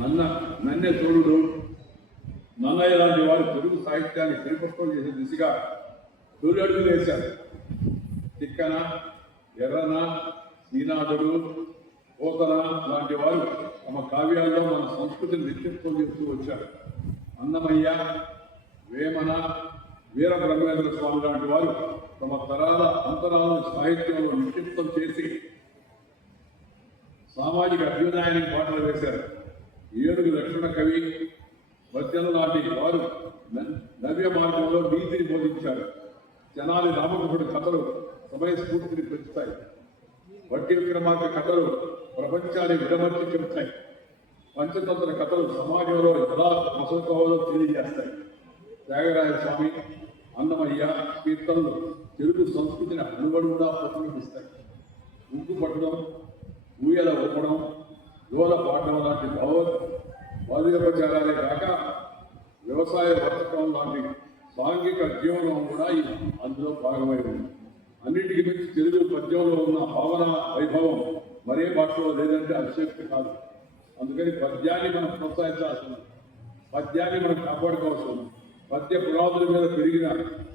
నన్న నన్నే చూడు నన్నయ్య లాంటి వారు తెలుగు సాహిత్యాన్ని శ్రీపుష్పం చేసే దిశగా తొలిఅడుగులు వేశారు తిక్కన ఎర్రన శ్రీనాథుడు పోతన లాంటి వారు తమ కావ్యాల్లో మన సంస్కృతిని నిత్యత్వం చేస్తూ వచ్చారు. అన్నమయ్య వేమన వీర బ్రహ్మేంద్ర స్వామి లాంటి వారు తమ తరాల అంతరాలను సాహిత్యంలో నిక్షిప్తం చేసి సామాజిక అభ్యుదయానికి పాటలు వేశారు. ఏడుగు లక్షణ కవి పద్యం లాంటి వారు న- నవ్య మార్గంలో నీతిని బోధించారు. జనాలి రామకృష్ణుడి కథలు సమయ స్ఫూర్తిని పెంచుతాయి. వడ్డీ విక్రమార్క కథలు ప్రపంచాన్ని విడమర్చి చెబుతాయి పంచతంత్ర కథలు సమాజంలో ఎలా మసలుకోవాలో తెలియజేస్తాయి. త్యాగరాయ స్వామి అన్నమయ్య కీర్తనలు తెలుగు సంస్కృతిని అణువణువుగా ప్రతిబింబిస్తాయి. ఉగ్గు పట్టడం ఊయల ఒప్పడం దూల పాఠం లాంటి భావ బాధ్యపచారాలే కాక వ్యవసాయ వర్తకం లాంటి సాంఘిక జీవనం కూడా ఈ అందులో భాగమై ఉంది. అన్నిటికీ మించి తెలుగు పద్యంలో ఉన్న భావన వైభవం మరే భాషలో లేదంటే అతిశక్తి కాదు. అందుకని పద్యాన్ని మనం ప్రోత్సహించాల్సి ఉంది పద్యాన్ని మనం కాపాడుకోవాల్సి ఉంది. పద్య పురాదుల మీద పెరిగిన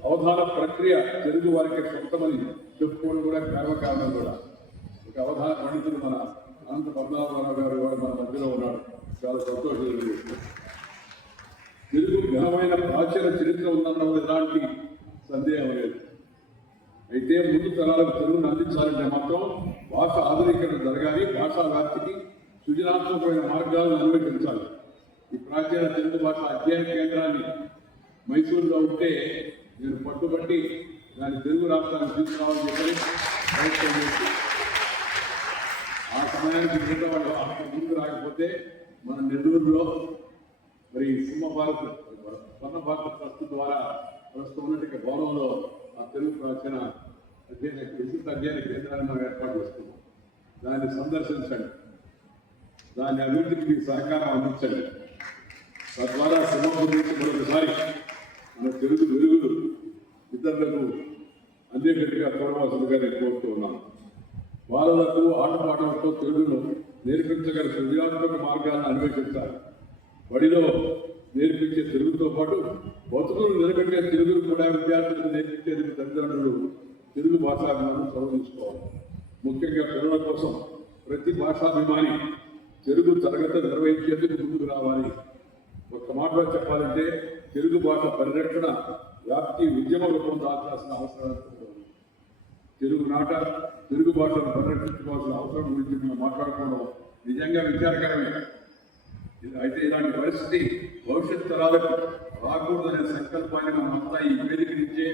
అవధాన ప్రక్రియ తెలుగు వారికి సొంతమని చెప్పుకోవడం కూడా గర్వకారణం కూడా. ఒక అవధాన పండితులు మన అనంత పద్మనాభరావు గారు కూడా మన మధ్యలో ఉన్నాడు చాలా సంతోషం తెలుగు ఘనమైన ప్రాచీన చరిత్ర ఉందన్న ఎలాంటి సందేహం లేదు. అయితే ముందు తరాలకు తెలుగును అందించాలంటే మాత్రం భాష ఆధునీకరణ జరగాలి భాషా వ్యాప్తికి సృజనాత్మకమైన మార్గాలను అన్వేషించాలి ఈ ప్రాచీన తెలుగు భాష అధ్యయన కేంద్రాన్ని మైసూరులో ఉంటే నేను పట్టుబట్టి దాన్ని తెలుగు రాష్ట్రానికి తీసుకురావాలని చెప్పి ప్రయత్నం చేసి సమయానికి మిగతా వాళ్ళు ముందు రాకపోతే మన నెల్లూరులో మరి సింహ భారత్ స్వర్ణ భారత ట్రస్ట్ ద్వారా ప్రస్తుతం ఉన్నటువంటి భవనంలో ఆ తెలుగు ప్రాచీన అధ్యయన విశిష్ట అధ్యయన కేంద్రాన్ని మనం ఏర్పాటు చేసుకున్నాం. దాన్ని సందర్శించండి. దాని అభివృద్ధికి మీకు సహకారం అందించండి. తద్వారా సింహం గురించి మరొకసారి మన తెలుగు వెలుగులు ఇతరులకు అందేటట్టుగా చూడవలసిందిగా నేను కోరుతూ ఉన్నాను. బాలలకు ఆటపాటలతో తెలుగును నేర్పించగల సృజనాత్మక మార్గాలను అన్వేషిస్తారు. బడిలో నేర్పించే తెలుగుతో పాటు బతుకులు నిలబెట్టే తెలుగును కూడా విద్యార్థులకు నేర్పించేందుకు తల్లిదండ్రులు తెలుగు భాషాభిమానం చొరవ ముఖ్యంగా పిల్లల కోసం ప్రతి భాషాభిమాని తెలుగు తరగతి నిర్వహించేందుకు ముందుకు రావాలి. ఒక్క మాటలో చెప్పాలంటే తెలుగు భాష పరిరక్షణ వ్యాప్తి ఉద్యమ రూపం దాల్చాల్సిన అవసరం తెలుగు నాట తెలుగు భాషను పరిరక్షించుకోవాల్సిన అవసరం గురించి మేము మాట్లాడుకోవడం నిజంగా విచారకరమే. అయితే ఇలాంటి పరిస్థితి భవిష్యత్ తరాలకు రాకూడదనే సంకల్పాన్ని మనమంతా ఈ వేదిక నుంచే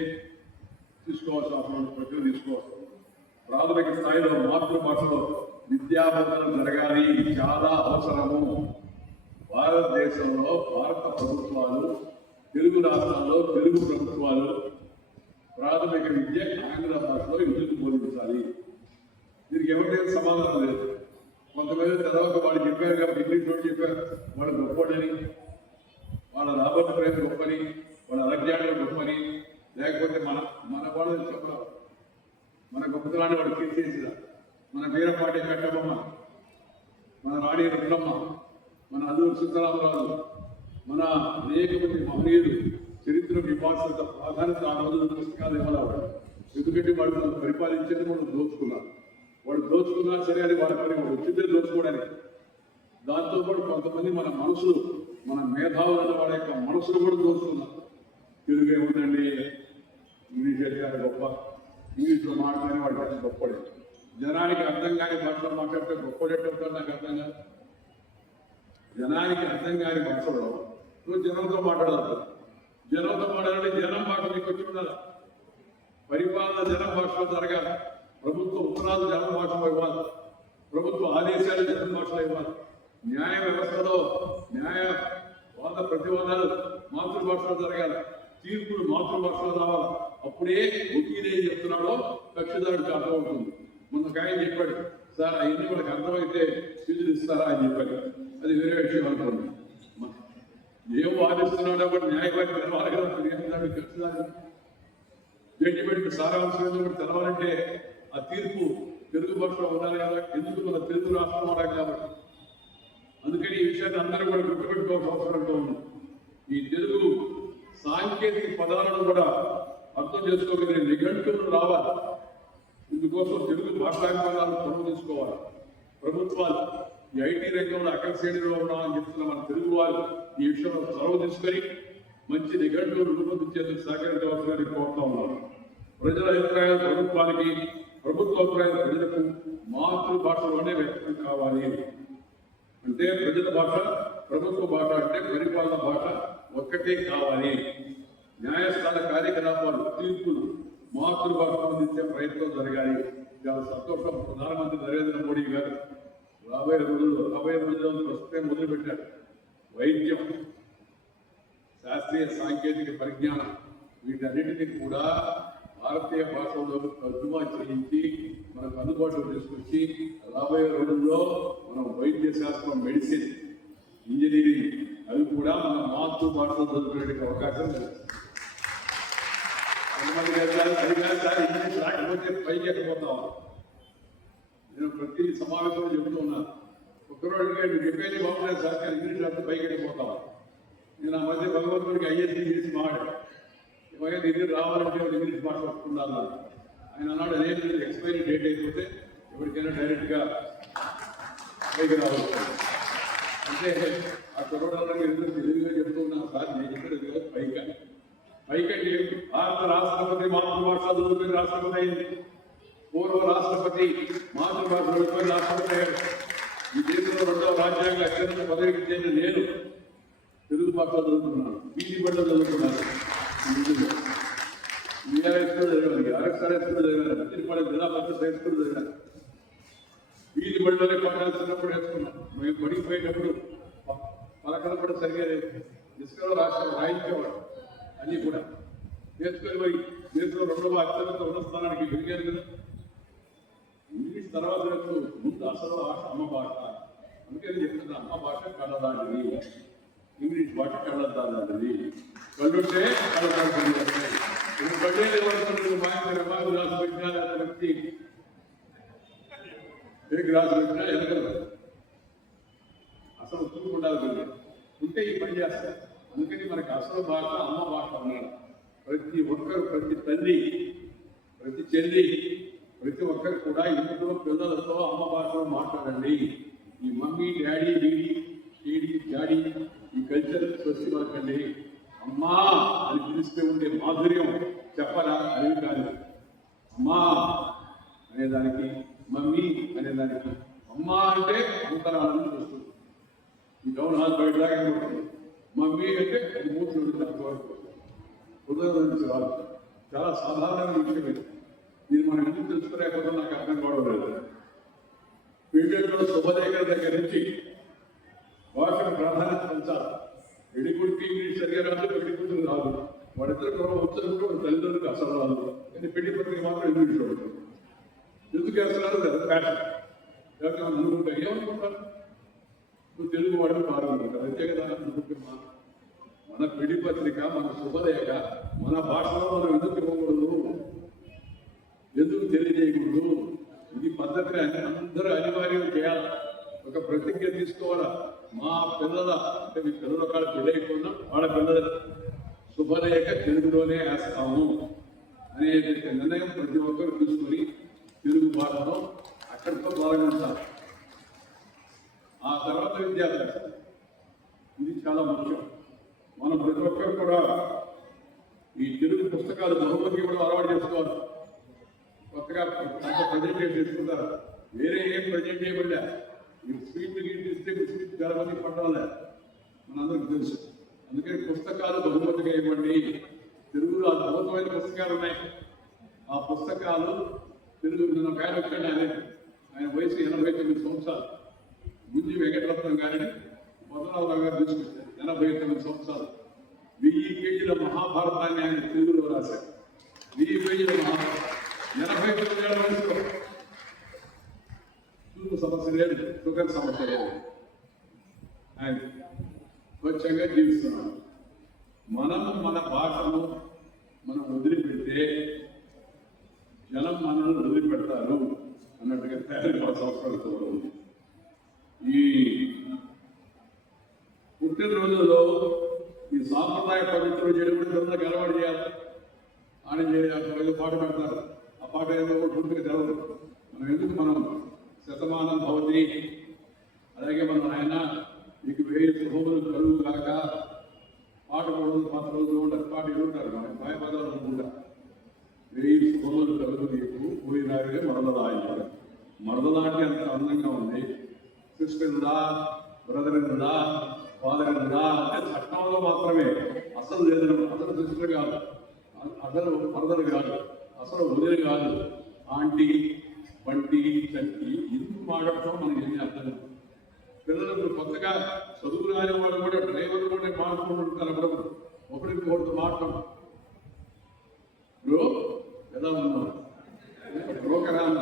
తీసుకోవాల్సిన అవసరం ప్రజలు తీసుకోవాలి ప్రాథమిక స్థాయిలో మాతృభాషలో విద్యాబోధన జరగాలి. చాలా అవసరము. భారతదేశంలో భారత ప్రభుత్వాలు తెలుగు రాష్ట్రాల్లో తెలుగు ప్రభుత్వాలు ప్రాథమిక విద్య ఆంగ్ల భాషలో ఎందుకు బోధించాలి? దీనికి ఎవరికైనా సమాధానం లేదు. కొంతమంది తర్వాత వాళ్ళు చెప్పారు కాబట్టి ఇంగ్లీష్ వాళ్ళు చెప్పారు. వాళ్ళు గొప్పడని వాళ్ళ రాబర్ట్ ప్రేమ గొప్పని వాళ్ళ అలెగ్జాండర్ గొప్పని లేకపోతే మన మన వాళ్ళు చెప్పడం. మన గొప్పతనాన్ని వాడు తీసేసిన మన వీరపాటి కట్టబొమ్మ మన రాణి రుద్రమ్మ మన అల్లూరు సీతారామరాజు మన అనేక మంది మహనీయులు చరిత్ర విమర్శత ప్రాధాన్యత ఆ రోజు పుస్తకాలు ఇవ్వలేవాడు. ఎందుకంటే వాళ్ళు మనం పరిపాలించేది మనం దోచుకున్నారు వాళ్ళు దోచుకున్నా సరే అని వాడి పని వాడు వచ్చిందే దోచుకోవడానికి. దాంతో పాటు కొంతమంది మన మనసులు మన మేధావులైన వాడి యొక్క మనసులు కూడా దోచుకున్నారు. తెలుగు ఏముందండి ఇంగ్లీష్ చేశారు గొప్ప ఇంగ్లీష్లో మాట్లాడి వాడు పెద్ద గొప్పడే జనానికి అర్థం కాని భాషలో మాట్లాడితే గొప్పడేటప్పుడు నాకు అర్థం కాదు. జనానికి అర్థం కాని భాషలో నువ్వు జనంతో మాట్లాడదు జనంతో మాట్లాడాలంటే జనం భాష నీకు వచ్చి ఉండాలి. పరిపాలన జనం భాషలో జరగాలి. ప్రభుత్వ ఉత్తరాలు జనం భాషలో ఇవ్వాలి. ప్రభుత్వ ఆదేశాలు జనం భాషలో ఇవ్వాలి. న్యాయ వ్యవస్థలో న్యాయ వాద ప్రతివాదాలు మాతృభాషలో జరగాలి. తీర్పులు మాతృభాషలో రావాలి. అప్పుడే వకీలు ఏం చెప్తున్నాడో కక్షిదారుడికి అర్థమవుతుంది మొన్న ఆయన చెప్పాడు సార్ అవన్నీ వాళ్ళకి అర్థమైతే ఫీజులు ఇస్తారా? అని చెప్పాడు. అది వేరే విషయం అనుకోండి. ఏం వాదిస్తున్నాడో కూడా న్యాయవాది తెలవాలి తెలియదు. జడ్జిమెంట్ సారాంశం కూడా తెలవాలంటే ఆ తీర్పు తెలుగు భాషలో ఉండాలి కాబట్టి ఎందుకు మన తెలుగు రాష్ట్రం ఉండాలి కాబట్టి? అందుకని ఈ విషయాన్ని అందరూ కూడా గుర్తుపెట్టుకోవాల్సిన అవసరంతో ఉంది. ఈ తెలుగు సాంకేతిక పదాలను కూడా అర్థం చేసుకోగలిగే నిఘంటువులు రావాలి. ఇందుకోసం తెలుగు భాషాభిమానాలను చొరవ తీసుకోవాలి. ప్రభుత్వాలు ఈ ఐటీ రంగంలో అక్కడ శ్రేణిలో ఉన్నామని చెప్తున్న మన తెలుగు వారు ఈ విషయంలో చొరవ తీసుకొని మంచి నిఘంటువులు రూపొందించేందుకు సహకరించవలసిందని కోరుతా ఉన్నాను ప్రజల అభిప్రాయాలు ప్రభుత్వానికి ప్రభుత్వ అభిప్రాయాలు ప్రజలకు మాతృభాషలోనే వ్యక్తం కావాలి. అంటే ప్రజల భాష ప్రభుత్వ భాష అంటే పరిపాలన భాష ఒక్కటే కావాలి. న్యాయస్థాన కార్యకలాపాలు తీర్పులు మాతృభాష అందించే ప్రయత్నం జరగాలి. చాలా సంతోషం. ప్రధానమంత్రి నరేంద్ర మోడీ గారు రాబోయే రోజుల్లో రాబోయే రోజుల్లో ప్రస్తుతం మొదలుపెట్టారు. వైద్యం శాస్త్రీయ సాంకేతిక పరిజ్ఞానం వీటన్నిటినీ కూడా భారతీయ భాషలో తర్జుమా చేయించి మనకు అందుబాటులో తీసుకొచ్చి రాబోయే రోజుల్లో మనం వైద్య శాస్త్రం మెడిసిన్ ఇంజనీరింగ్ అవి కూడా మన మాతృభాషలో చదువుకునే అవకాశం లేదు. కొంతమంది గారు అది కాదు సార్ ఇంగ్లీష్ రాకపోతే పైకి ఎక్కిపోతాం. నేను ప్రతి సమావేశంలో చెబుతూ ఉన్నాను ఒక్కరోజు మీరు చెప్పేది బాగుంటుంది సార్ కానీ ఇంగ్లీష్ రాస్తే పైకి వెళ్ళిపోతాం నేను ఆ మధ్య భగవంతుడికి ఐఎస్సీ చేసి మాట్లాడు ఇవాళ దగ్గర రావాలంటే ఒక ఇంగ్లీష్ భాష వస్తుండాలి? ఆయన అన్నాడు అదే ఎక్స్పైరీ డేట్ అయిపోతే ఎవరికైనా డైరెక్ట్గా పైకి రావచ్చు అంటే ఆ కుర్రోళ్ళకి ఎందుకు తెలివిగా చెప్తూ సార్ నేను చెప్పేది కాదు పైగా పైకండి భారత రాష్ట్రపతి మాతృభాష చదువుకుని రాష్ట్రపతి అయింది. పూర్వ రాష్ట్రపతి మాతృభాష చదువుకుని రాష్ట్రపతి అయ్యాడు. ఈ దేశంలో రెండవ రాజ్యాంగ అత్యంత పదవికి చెందిన నేను తెలుగు భాష చదువుకున్నాను బీజీ బడ్డ చదువుకున్నాను విఆర్ఎస్ కూడా చదివాను ఆర్ఎస్ఆర్ఎస్ కూడా చదివాను తిరుపతి జిల్లా పరిషత్ హై స్కూల్ చదివాను వీధి బడిలోనే పట్టాలు చిన్నప్పుడు వేసుకున్నాం మేము పడిపోయేటప్పుడు ప- పలకలు కూడా సరిగా లేదు ఇసుకలో రాష్ట్రం రాయించేవాడు అన్నీ కూడా నేర్చుకొని పోయి దేశంలో రెండవ అత్యంత ఉన్న స్థానానికి పెరిగారు కదా ఇంగ్లీష్ తర్వాత రేపు ముందు అసలు భాష అమ్మ భాష అందుకని చెప్తున్నా అమ్మ భాష కళ్ళదాంటిది ఇంగ్లీష్ భాష కళ్ళదాంటిది కళ్ళుంటే కళ్ళదాంటిది ఇప్పుడు కళ్ళే రాసి పెట్టినా వ్యక్తి? పెట్టినా? అసలు ఉత్తు ఉంటే ఈ పని చేస్తారు అందుకని మనకి అసలు భాష అమ్మ భాష అన్నాడు ప్రతి ఒక్కరు ప్రతి తల్లి ప్రతి చెల్లి ప్రతి ఒక్కరు కూడా ఇంట్లో పిల్లలతో అమ్మ భాషలో మాట్లాడండి. ఈ మమ్మీ డాడీ డీడీ కల్చర్ అమ్మా అని పిలిస్తే ఉండే మాధుర్యం చెప్పరా అది కాదు. అమ్మా అనేదానికి మమ్మీ అనేదానికి అమ్మా అంటే అంతరాలను చూస్తుంది ఈ డౌన్ హాల్ బయట దాకా ఉంటుంది మమ్మీ అంటే అది మూడు నుండి తక్కువ హృదయం నుంచి రాదు. చాలా సాధారణమైన విషయం ఇది. ఇది మనం ఎందుకు తెలుసుకోలేకపోతే నాకు అర్థం కావడం లేదు పీడియంలో శుభలేఖ దగ్గర నుంచి భాషకు ప్రాధాన్యత పెంచాలి పెళ్ళి కొడుకు ఇంగ్లీష్ సరిగా రాదు పెళ్ళి కూతురు రాదు వాడిద్దరు కూడా వచ్చారు తల్లిదండ్రులకు అసలు రాదు కానీ పెళ్ళి కొడుకు మాత్రం ఇంగ్లీష్ వాడు ఎందుకు వేస్తున్నారు కదా? ఫ్యాషన్ లేకపోతే మనం ఏమనుకుంటారు నువ్వు తెలుగు వాడు పాల్గొంటారు అంతే కదా అనుకుంటున్నా మన పెళ్ళి పత్రిక మన శుభలేఖ మన భాషలో మనం ఎందుకు ఇవ్వకూడదు? ఎందుకు తెలియజేయకూడదు? ఇది పద్ధతి అందరూ అనివార్యం చేయాలి? ఒక ప్రతిజ్ఞ తీసుకోవాలా? మా పిల్లల అంటే మీ పిల్లల కాడ పెళ్ళైపోయినా వాళ్ళ పిల్లల శుభలేఖ తెలుగులోనే వేస్తాము అనే నిర్ణయం ప్రతి ఒక్కరు తీసుకుని తెలుగు భాషలో అక్కడితో ప్రారంభించాలి ఆ తర్వాత విద్యాభ్యాసం. ఇది చాలా ముఖ్యం. మనం ప్రతి ఒక్కరు కూడా ఈ తెలుగు పుస్తకాలు బహుమతి కూడా అలవాటు చేసుకోవాలి. కొత్తగా ప్రజెంటేషన్ చేసుకుంటారు. వేరే ఏం ప్రజెంట్ చేయబడ్డా ఈ స్వీట్ గీట్ ఇస్తే స్వీట్ చాలా పడాలి మనందరికి తెలుసు. అందుకని పుస్తకాలు బహుమతిగా ఇవ్వండి. తెలుగులో అద్భుతమైన పుస్తకాలు ఉన్నాయి. ఆ పుస్తకాలు తెలుగు నిన్న పేరు ఆయన వచ్చాడు ఆయన ఆయన వయసు ఎనభై తొమ్మిది సంవత్సరాలు. గుంజి వెంకటరత్నం గారిని మొదలరావు గారు తీసుకొచ్చారు. ఎనభై తొమ్మిది సంవత్సరాలు. వెయ్యి పేజీల మహాభారతాన్ని ఆయన తెలుగులో రాశారు. వెయ్యి పేజీల మహాభారతం ఎనభై తొమ్మిది ఏళ్ళ వయసులో చూపు సమస్య లేదు షుగర్ సమస్య లేదు అండ్ స్వచ్ఛంగా జీవిస్తున్నాను మనం మన భాషను మనం వదిలిపెడితే జనం మనల్ని వదిలిపెడతారు అన్నట్టుగా తయారు కావాల్సిన అవసరం కూడా ఉంది. ఈ పుట్టిన రోజుల్లో ఈ సాంప్రదాయ పద్ధతిలో చేయడం కూడా అందరికి అలవాటు చేయాలి. అని చేయాలి పాట పెడతారు. ఆ పాట ఏదో ఒకటి పూర్తిగా తెలవదు మనం ఎందుకు మనం శతమానం భవతి. అలాగే మన ఆయన మీకు వేయి శుభములు కలుగు కాక పాట పడదు పాత రోజులు ఉండదు పాట ఉంటారు మన భయపదాలు ఉంటారు వేయి శుభములు కలుగు నీకు పోయినారే మరదలాయి మరదలాంటి అంత అందంగా ఉంది. సిస్టర్దా బ్రదర్ ఉందా ఫాదర్ ఉందా అంటే చట్టంలో మాత్రమే. అసలు లేదు అసలు సిస్టర్ కాదు. అసలు మరదలు కాదు. అసలు వదిలి కాదు. ఆంటీ వంటి చట్టి ఎందుకు మాట్లాడటం మనకి ఏమీ అర్థం. పిల్లలకు కొత్తగా చదువు రాని వాళ్ళు కూడా డ్రైవర్ కూడా మాట్లాడుకుంటుంటారు అప్పుడప్పుడు ఒకరికి ఒకరితో మాట్లాడు. ఎలా ఉన్నాం బ్రోకరా అన్న.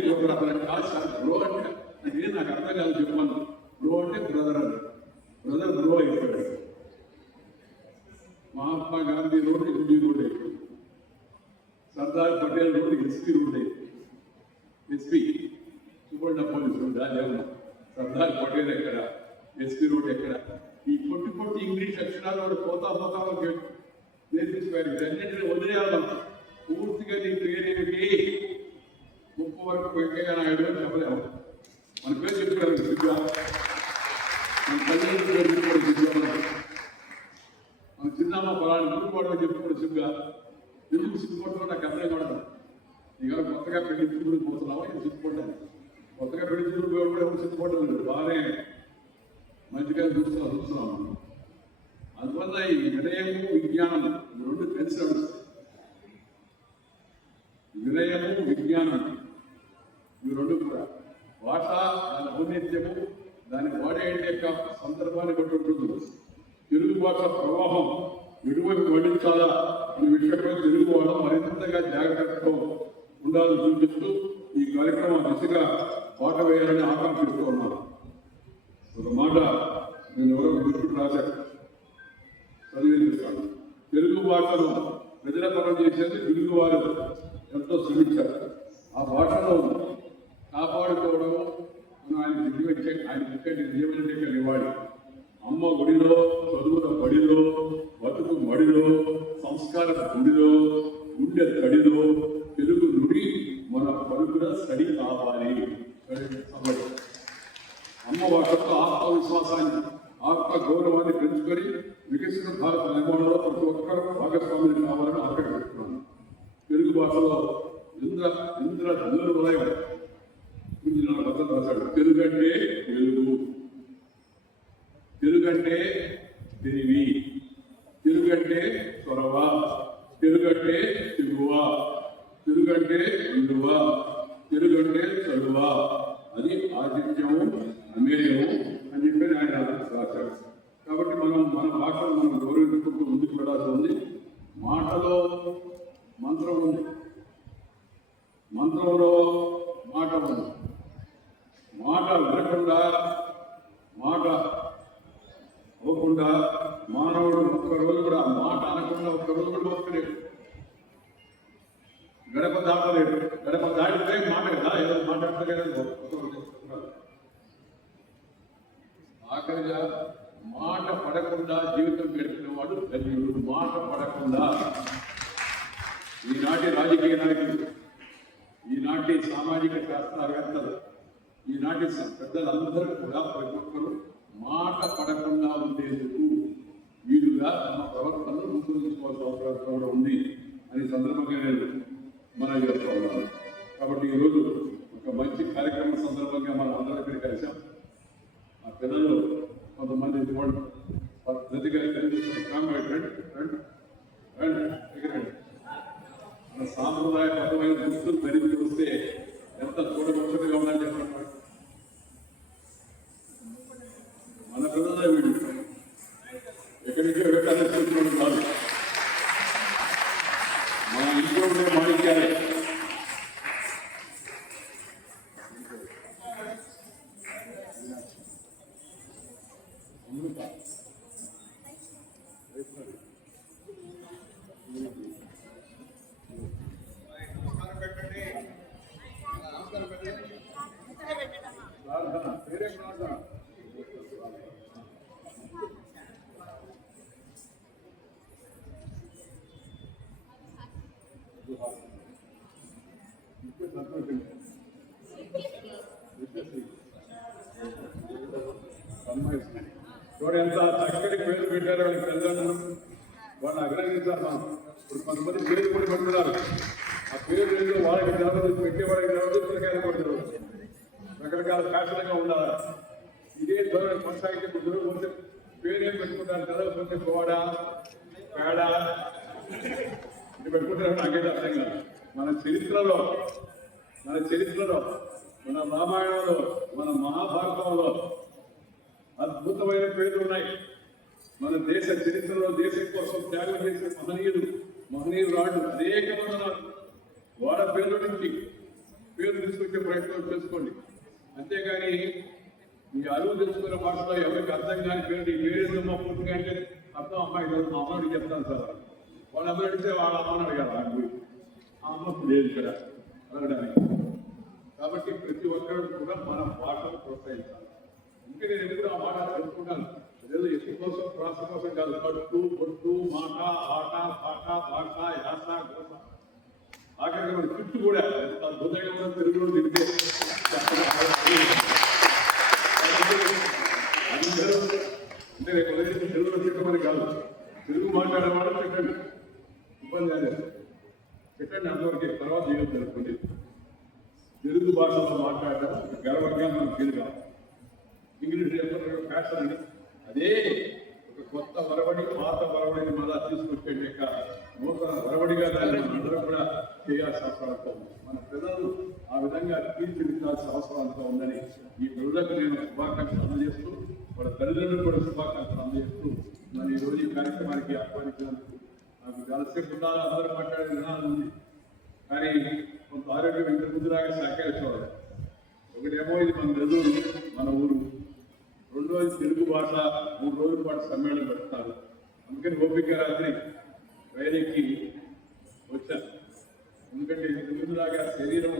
బ్రోకర్ అతను కాదు సార్ బ్రో అంటే అంటే నాకు అర్థం కాదు చెప్పమన్నా బ్రో అంటే బ్రదర్ అని. బ్రదర్ బ్రో అయిపోయాడు. Mahatma Gandhi road MG road అయిపోయింది. Sardar Patel road SP road అయిపోయింది. ఎస్పీ సువర్ణ పోలీసు రోడ్ రాజాము సర్దార్ పటేల్ ఎక్కడ? ఎస్పీ రోడ్ ఎక్కడ? ఈ కొట్టి కొట్టి ఇంగ్లీష్ అక్షరాలు వాడు పోతా పోతా నేర్పించుకోవాలి. వీటన్నింటినీ వదిలేయాలి. పూర్తిగా నీ పేరేమిటి ముప్పు వరకు వెంకయ్య నాయుడు అని చెప్పలేము. మన పేరు చెప్పుకోవాలి సిగ్గా మన తల్లిదండ్రుల పేరు చెప్పుకోవడం సిగ్గా మన చిన్నమ్మ పలాని గురుపాడు చెప్పుకోవడం సిగ్గా ఎందుకు సిగ్గుపడతావు నాకు అర్థం కావడం ఇక్కడ కొత్తగా పెళ్ళి చూపుడు పోతున్నావా? ఇది సిగ్గుపడ్డాను కొత్తగా పెళ్ళి చూపుడు పోయినప్పుడు ఎవరు సిగ్గుపడడం లేదు బాగానే మంచిగా చూస్తున్నాం చూస్తున్నాం. అందువల్ల ఈ వినయము విజ్ఞానం ఈ రెండు కలిసి నడుస్తాయి. వినయము విజ్ఞానం ఈ రెండు కూడా. భాష దాని ఔన్నత్యము దాని వాడే యొక్క సందర్భాన్ని బట్టి ఉంటుంది. తెలుగు భాష ప్రవాహం ఎటువంటి వడించాలా అనే విషయంలో తెలుగు వాళ్ళు మరింతగా జాగ్రత్తతో ఉండాలని చూపిస్తూ ఈ కార్యక్రమం దిశగా పాట వేయాలని ఆకాంక్షిస్తూ ఉన్నాను. ఒక మాట నేను ఎవరో దృష్టి రాశాను. చదివిస్తాను తెలుగు భాషను ప్రజలతరం చేసేది తెలుగు వారు ఎంతో శ్రమించారు. ఆ భాషను కాపాడుకోవడం మనం ఆయన దిగివచ్చే ఆయన ఇక్కడి నిజమైన నివాడి అమ్మ భాషలో ఇంద్ర ఇంద్ర ధనుల వలయం గురించి నా భద్రత రాశాడు. తెలుగంటే తెలుగు తెలుగంటే తెలివి తెలుగంటే త్వరవ తెలుగంటే తిరువ తెలుగంటే విలువ తెలుగంటే చదువ అది ఆతిథ్యము అమేయము అని చెప్పి ఆయన రాశాడు కాబట్టి మనం మన భాషను మనం గౌరవించుకుంటూ ముందుకు వెళ్ళాల్సి ఉంది మాటలో మంత్రం ఉంది మంత్రంలో మాట ఉంది. మాట వినకుండా మాట అవ్వకుండా మానవుడు ఒక్కరోజు కూడా మాట అనకుండా ఒక్కరోజు కూడా బతకలేడు. గడప దాటలేడు. గడప దాటితే మాట కదా? ఏదో మాట్లాడతలేదు ఆఖరిగా మాట పడకుండా జీవితం గడిపిన వాడు ధన్యుడు. మాట పడకుండా ఈనాటి రాజకీయ నాయకులు ఈనాటి సామాజిక శాస్త్రవేత్తలు ఈనాటి పెద్దలందరూ కూడా ప్రతి ఒక్కరు మాట పడకుండా ఉండేందుకు వీలుగా తమ ప్రవర్తనను రూపొందించుకోవాల్సిన అవసరం కూడా ఉంది అని సందర్భంగా నేను మనం చేస్తూ ఉన్నాను. కాబట్టి ఈరోజు ఒక మంచి కార్యక్రమం సందర్భంగా మనం అందరం ఇక్కడ కలిసాం ఆ పిల్లలు కొంతమంది ఇటువంటి పద్ధతిగా కనిపిస్తున్న కాంబైట్ రండి రండి రండి దగ్గర రండి. మన సాంప్రదాయ దుస్తులు ధరించి వస్తే ఎంత చూడముచ్చటగా ఉందని చెప్పండి? ధోరణి కొనసాగితే పోతే పేరేం పెట్టుకుంటారు చదవకపోతే గోడ పేడ పెట్టుకుంటారు నాకైతే అర్థం కాదు. మన చరిత్రలో మన చరిత్రలో మన రామాయణంలో మన మహాభారతంలో అద్భుతమైన పేర్లు ఉన్నాయి. మన దేశ చరిత్రలో దేశం కోసం త్యాగం చేసే మహనీయులు మహనీయురాళ్ళు అనేక మంది వాళ్ళ పేర్ల నుంచి పేరు తీసుకొచ్చే ప్రయత్నం చేసుకోండి. అంతేగాని ఈ అరువు తెలుసుకున్న భాషలో ఎవరికి అర్థం కాని పేరు నీ పేరేదమ్మా పూర్తిగా అంటే? అర్థం అమ్మాయి కాదు మా అమ్మని చెప్తాను సార్. వాళ్ళ అమ్మ అడిగితే వాళ్ళ అమ్మని అడిగారు. నాకు ఆ అమ్మకు లేదు ఇక్కడ అడగడానికి. కాబట్టి ప్రతి ఒక్కరు కూడా మన భాషను ప్రోత్సహించాలి. ఇంకా నేను ఎప్పుడు ఆ మాట తెలుసుకుంటాను లేదు ఎక్కువ కోసం ప్రాస కోసం కాదు. కట్టు బొట్టు మాట ఆట పాట భాష యాస గోస. ఆఖరికి మన చుట్టూ కూడా ఎంత అద్భుతంగా ఉన్న తెలుగులో తిరిగితే అందరూ అంటే రేపు ఉదయం తెలుగులో తిట్టమని కాదు. తెలుగు మాట్లాడేవాడు తిట్టండి ఇబ్బంది లేదు. తిట్టండి అంతవరకే తర్వాత చేయొద్దు అనుకోండి. తెలుగు భాషలో మాట్లాడడం గర్వంగా మనం ఫీల్ కావాలి ఇంగ్లీష్ చెప్పడం ఫ్యాషన్ అండి అదే కొత్త వరవడి పాత వరవడిని మళ్ళా తీసుకొచ్చే యొక్క నూతన వరవడిగా దాన్ని మనం కూడా చేయాల్సిన అవసరం మన పిల్లలు ఆ విధంగా తీర్చిదిద్దాల్సిన అవసరం ఉందని ఈ పిల్లలకు నేను శుభాకాంక్షలు అందజేస్తూ వాళ్ళ తల్లిదండ్రులు కూడా శుభాకాంక్షలు అందజేస్తూ మరి ఈరోజు ఈ కార్యక్రమానికి ఆహ్వానించినందుకు నాకు జలసేపు ఉండాలి అందరూ మాట్లాడే విధానం ఉంది కానీ కొంత ఆరోగ్యం ఇంత ముందులాగా సహకరించవాలి ఒకటేమో ఇది మన నెల్లూరు మన ఊరు. రెండు రోజులు తెలుగు భాష మూడు రోజుల పాటు సమ్మేళనం పెడతారు. అందుకని ఓపిక రాత్రి రైలుకి వచ్చాను. ఎందుకంటే ఇంత ముందులాగా శరీరం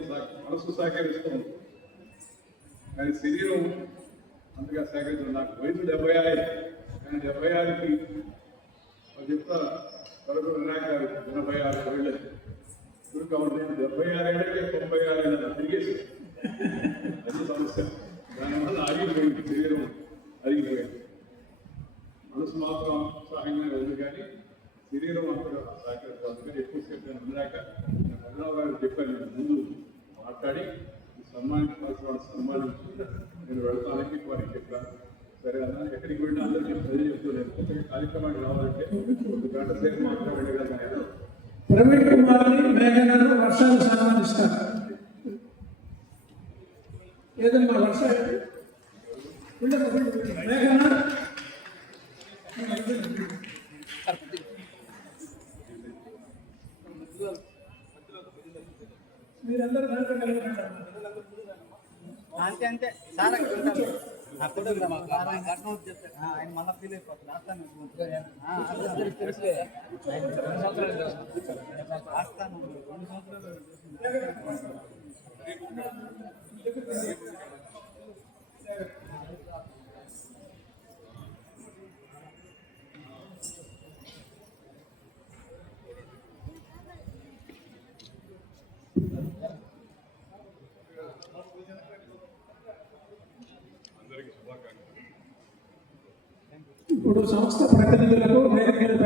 మనసు సహకరిస్తుంది. కానీ శరీరం అంతగా సహకరించడం నాకు వయసు డెబ్బై ఆరు. కానీ డెబ్బై ఆరుకి వాళ్ళు చెప్తారు తరపు వినాయక గారు ఎనభై ఆరు ఏళ్ళు ఇప్పుడు కాబట్టి డెబ్బై ఆరు ఏళ్ళకి తొంభై ఆరు ఏళ్ళ తిరిగేసి అది సమస్య. దానివల్ల ఆగిపోయింది శరీరం. అరిగిపోయింది మనసు మాత్రం ఉత్సాహంగా ఉంది కానీ శరీరం అంతగా సహకరిస్తుంది అందుకని ఎక్కువసేపు నేను ఉన్నాక నేను మధురావు గారు చెప్పాను నేను ముందు మాట్లాడి సన్మానించాల్సిన వాళ్ళు సన్మానించి. నేను వెళ్తానని వారికి చెప్పాను. సరే అన్న ఎక్కడికి వెళ్ళినా అందరికీ ప్రజలు చెప్తున్నాను కొత్తగా కార్యక్రమానికి రావాలంటే ఒక గంట సేపు మాత్రం వెళ్ళగలను ప్రవీణ్ కుమార్ని మేఘనను వర్షాలు సన్మానిస్తారు. ఏదన్నా వర్ష అంతే. అంతే సార్ అక్కడ ఉంటారు అప్పుడు ఆయన మళ్ళీ ఫీల్ అయిపోతుంది రాస్తాను తెలుసులే. రాస్తాను. రెండు సంవత్సరాలు. संस्थ प्रतिनिधुक